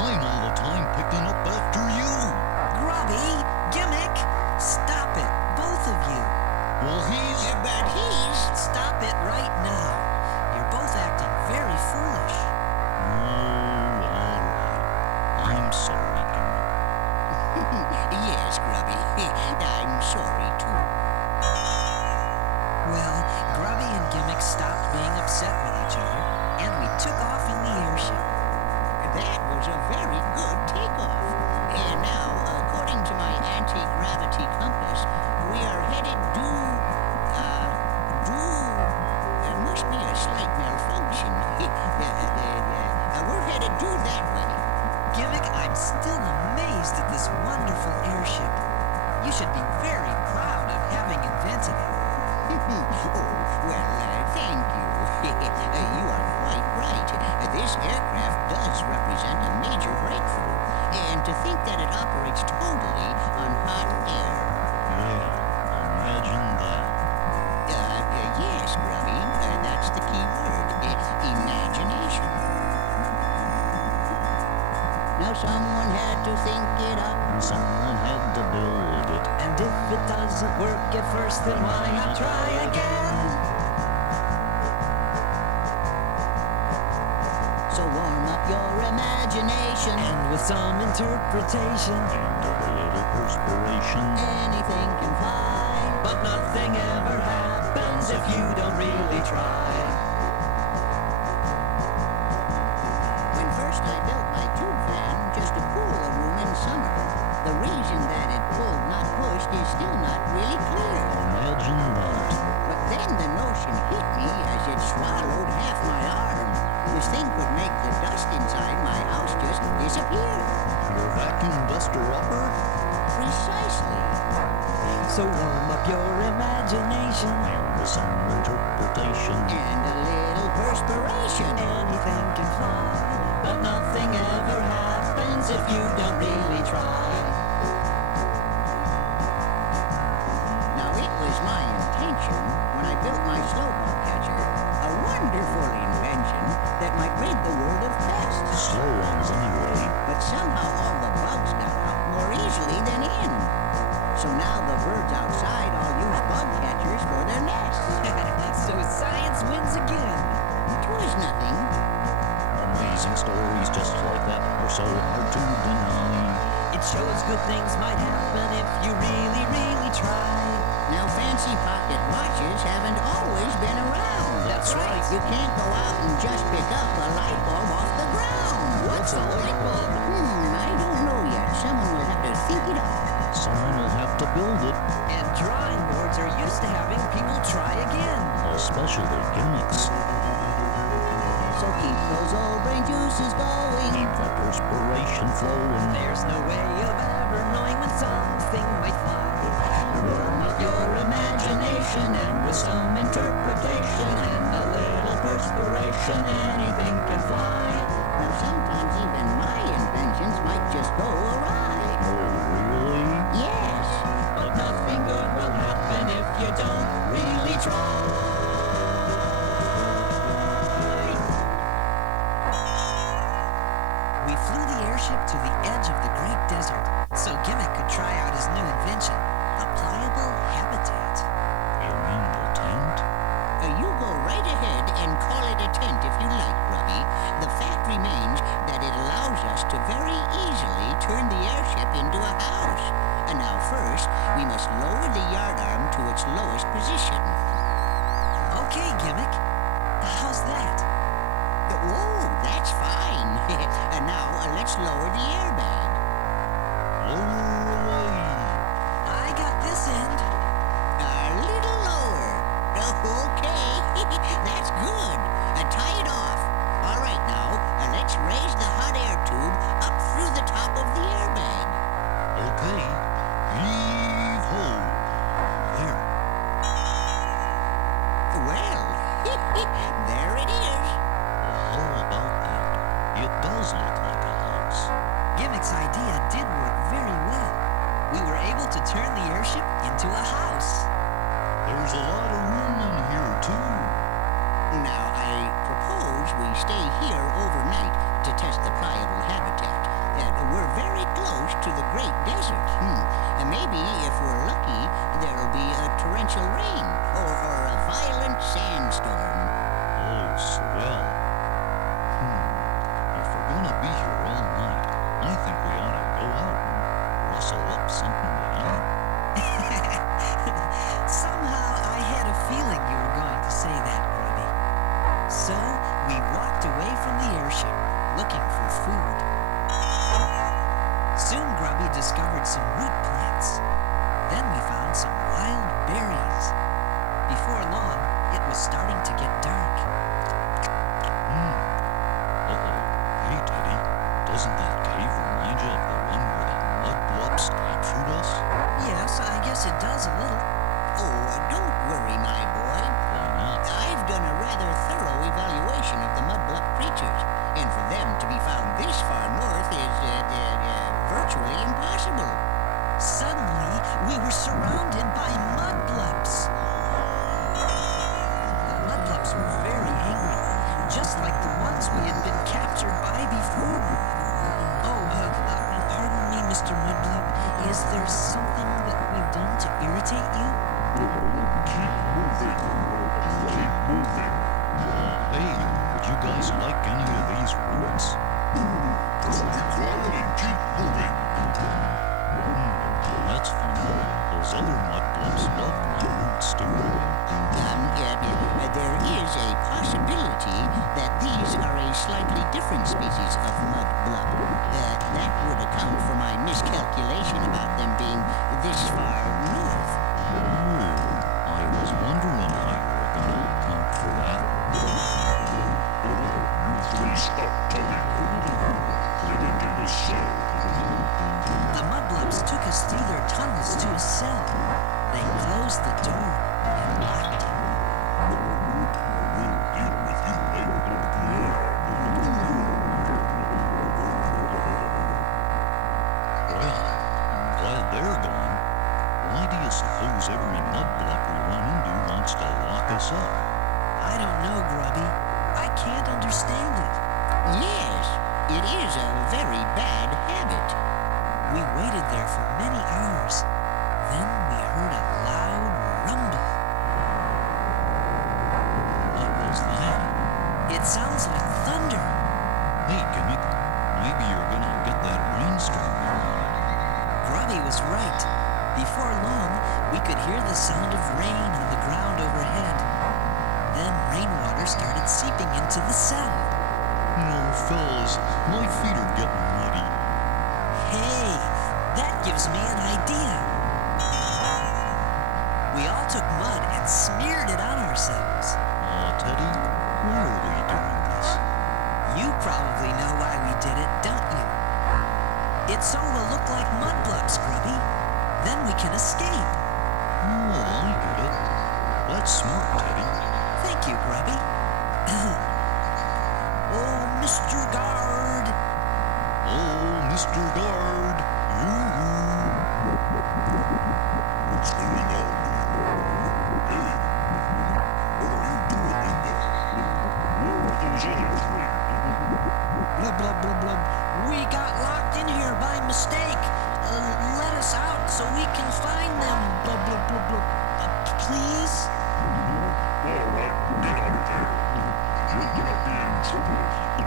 I'm all the time picking up after you. Grubby, Gimmick, stop it, both of you. Well, he's... Yeah, but he's... Stop it right now. You're both acting very foolish. Oh, all right. I'm sorry, Gimmick. Yes, Grubby. I'm sorry, too. Well, Grubby and Gimmick stopped being upset with each other, and we took off in the airship. That was a very good takeoff. And now, according to my anti-gravity compass, we are headed there must be a slight malfunction. We're headed due that way. Gimmick, I'm still amazed at this wonderful airship. You should be very proud of having invented it. Thank you. You are quite right. This aircraft does represent a major breakthrough. And to think that it operates totally on hot air. Yeah, imagine that. Yes, Grubby. That's the key word. Imagination. Now someone had to think it up. Someone had to build it. And if it doesn't work at first, then why not try again? So warm up your imagination. And with some interpretation, And a little perspiration. Anything can fly. but nothing ever happens if you don't really try. When first I built my tube fan just to cool a room in summer, the reason that it pulled, not pushed, is still not really clear. Imagine that. But then the notion hit me as it swallowed half my arm. This thing could make the dust inside my house just disappear. Your vacuum duster upper? Precisely. So warm up your imagination. And with some interpretation. And a little perspiration. Anything can fly, but nothing ever happens if you don't really try. Now it was my intention when I built my slow bug catcher, a wonderful invention that might rid the world of pests. Slow ones anyway. But somehow all the bugs got out more easily than in. So now the birds outside all use bug catchers for their nests. So science wins again. Twas nothing. Amazing stories just like that are so hard to deny. It shows good things might happen if you really, really try. Now fancy pocket watches haven't always been around. That's right. You can't go out and just pick up a light bulb off the ground. What's a light bulb? I don't know yet. Someone will have to think it up. Someone will have to build it. And drawing boards are used to having people try again. Especially gimmicks. So keep those old brain juices going. Keep that perspiration flowing. There's no way of ever knowing when something might fly. Warm up your imagination, and with some interpretation and a little perspiration, anything can fly. Now sometimes even my inventions might just go awry. Oh, really? Yes. But nothing good will happen if you don't really try. We flew the airship to the edge of the great desert so Gimmick could try out his new invention, a pliable habitat. You mean the tent? You go right ahead and call it a tent if you like, Grubby. The fact remains that it allows us to very easily turn the airship into a house. And now first, we must lower the yardarm to its lowest position. Okay, Gimmick. How's that? Whoa, that's fine. And now let's lower the airbag. Lower away. I got this end. A little lower. Okay, that's good. Tie it off. All right, now, let's raise the hot air tube up through the top of the airbag. Okay. Heave ho. There. Well, Mr. Mudblub, is there something that we've done to irritate you? Keep moving. Keep moving. Hey, would you guys like any of these roots? Just be quiet and keep moving. That's funny. Those other mudblups love my roots too. There is a possibility that these are a slightly different species of mudblub. That would account for my miscalculation about them being this far north. I was wondering how you were going to account for that. You three stop talking. Get into the cell. The Mudblups took us through their tunnels to a cell. They closed the door and locked it. We'll deal with you later. Well, while they're gone, why do you suppose every mudblup we run into wants to lock us up? I don't know, Grubby. I can't understand it. Yes, it is a very bad habit. We waited there for many hours. Then we heard a loud rumble. What was that? It sounds like thunder. Hey, Gimmick, maybe you're gonna get that rainstorm here. Grubby was right. Before long, we could hear the sound of rain on the ground overhead. Then rainwater started seeping into the cell. Fellas, my feet are getting muddy. Hey, that gives me an idea. We all took mud and smeared it on ourselves. Aw, Teddy, why are we doing this? You probably know why we did it, don't you? It's so we'll look like mudblups, Grubby. Then we can escape. Oh, I get it. That's smart, Teddy. Thank you, Grubby. Oh, Mr. Guard. Oh, Mr. Guard, what's going on here? Hey, what are you doing in there? Where are those other three? Blub, blub, blub, blub. We got locked in here by mistake. Let us out so we can find them. Blub, blub, blub, blub. Please? All right, get out of there. You're gonna be in trouble if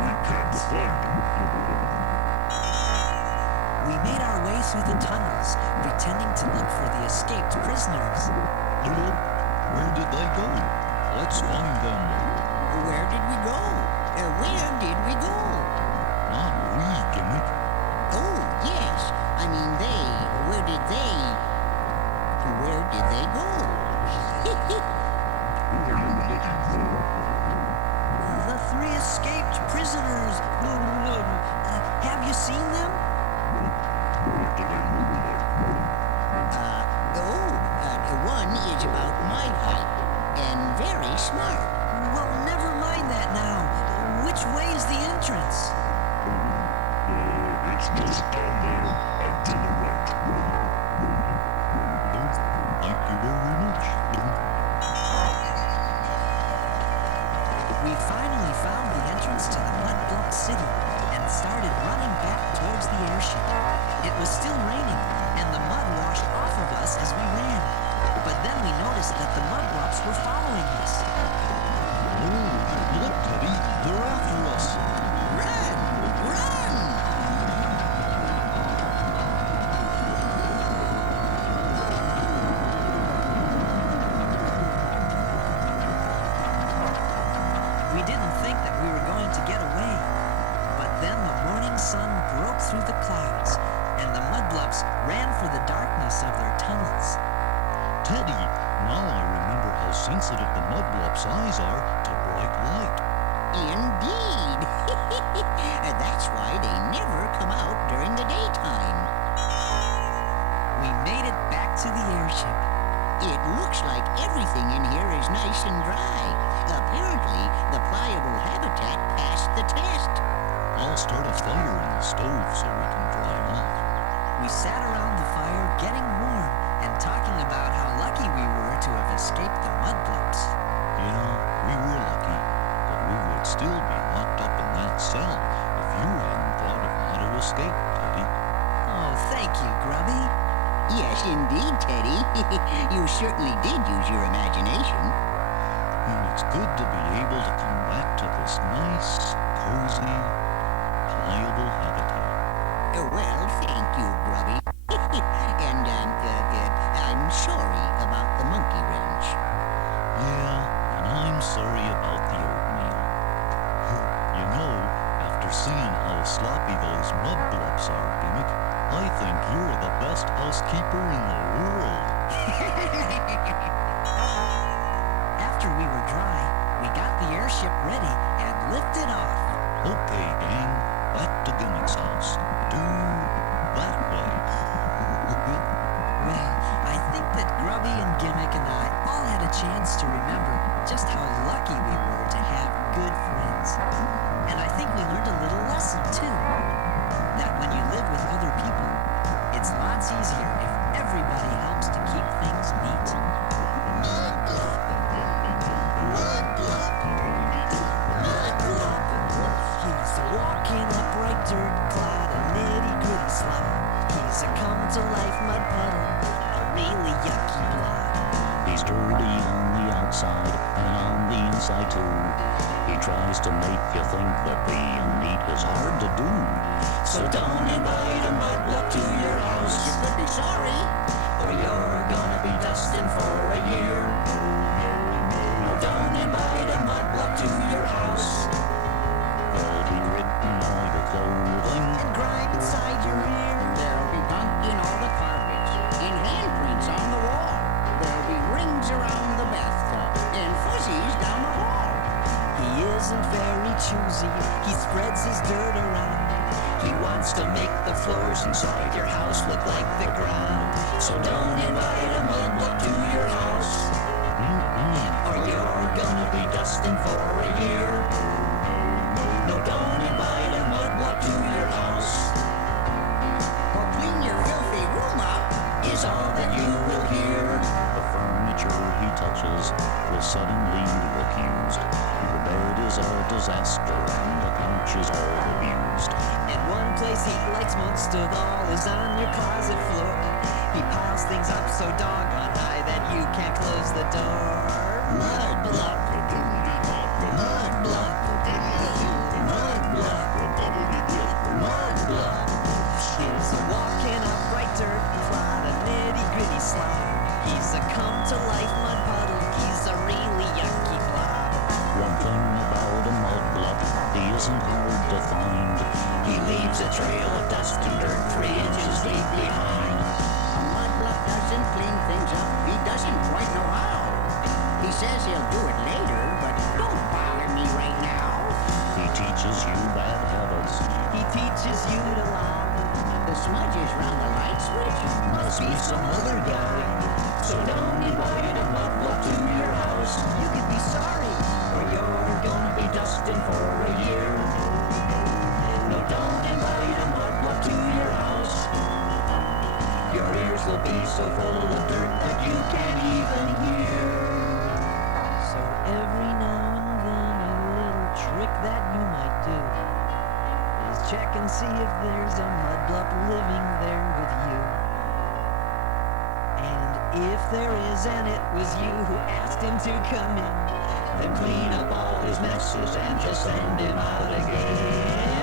we can't find you. We made our way through the tunnels, pretending to look for the escaped prisoners. Where did they go? Let's find them. Where did we go? Where did we go? Not we, Gimmick. Oh, yes. I mean, where did they go? Who are you looking for? The three escaped prisoners. Have you seen them? What do they look like? One is about my height and very smart. Well, never mind that now. Which way is the entrance? It's just down there and to the right. Thank you very much. We finally found the entrance to the Mudblup City and started running back towards the airship. It was still raining, and the mud washed off of us as we ran. But then we noticed that the Mudblups were following us. Oh, look, Teddy, they're after us. Run! Run! We didn't think that we were going to get away. But then the morning sun broke through the clouds, and the Mudblups ran for the darkness of their tunnels. Teddy, now I remember how sensitive the mudblups' eyes are to bright light. Indeed. That's why they never come out during the daytime. We made it back to the airship. It looks like everything in here is nice and dry. Apparently, the pliable habitat passed the test. I'll start a fire in the stove so we can dry off. We sat around the fire getting warm and talking about how lucky we were to have escaped the Mudblups. You know, we were lucky, but we would still be locked up in that cell if you hadn't thought of how to escape, Teddy. Grubby? Yes, indeed, Teddy. You certainly did use your imagination. And it's good to be able to come back to this nice, cozy, pliable habitat. Well, thank you, Grubby. And, I'm sorry about the monkey wrench. Yeah, and I'm sorry about the oatmeal. You know, after seeing how sloppy those mudblups are, Gimmick, I think you're the best housekeeper in the world. After we were dry, we got the airship ready and lifted off. Okay, gang, back to Gimmick's house. That way. Well, I think that Grubby and Gimmick and I all had a chance to remember just how lucky we were to have good friends. And I think we learned a little lesson, too. That when you live with other people, it's lots easier if everybody helps to keep things neat. He's a walking upright dirt clod, a nitty-gritty slide. He's a come-to-life mud puddle, a really yucky blob. He's dirty on the outside and on the inside too. He tries to make you think that being neat is hard to do. So don't invite a mudblup to your house. You could be sorry. Or you're gonna be dusting for a year. No, don't invite a mudblup to your house. They'll be ripping all your clothing And grime inside your ear. There'll be gunk in all the carpets, and handprints on the wall. There'll be rings around the bathtub, and fuzzies down the hall. He isn't very choosy, he spreads his dirt around. He wants to make the floors inside your house look like the ground. So don't invite a mudblup to your house. Or you're gonna be dusting for a year. No, don't invite a mudblup to your house. Or clean your filthy room up. Is all that you will hear. The furniture he touches will suddenly look used. The bed is a disaster and the couch is all abused. And one place he likes most of all is on your closet floor. He piles things up so doggone high that you can't close the door. Mudblup. Mudblup. Mudblup. He's a walking upright dirt clod, a nitty-gritty slide. He's a come-to-life mud puddle. He's a really yucky blob. One thing about a mudblup, he isn't hard to find. He leaves a trail of dust and dirt 3 inches deep behind. A mudblup doesn't clean things up. He doesn't quite know how. He says he'll do it later, but don't bother me right now. He teaches you bad habits. He teaches you to lie. The smudges round the light switch Must be some other guy. So don't invite a mudblup to your house. You could be sorry. Or you're gonna be dusting for a year. No, don't invite a mudblup to your house. Your ears will be so full of dirt that you can't even hear. So every now and then a little trick that you might do is check and see if there's a mudblup living there with you. And if there is and it was you who asked him to come in, Then clean up all his messes and just send him out again.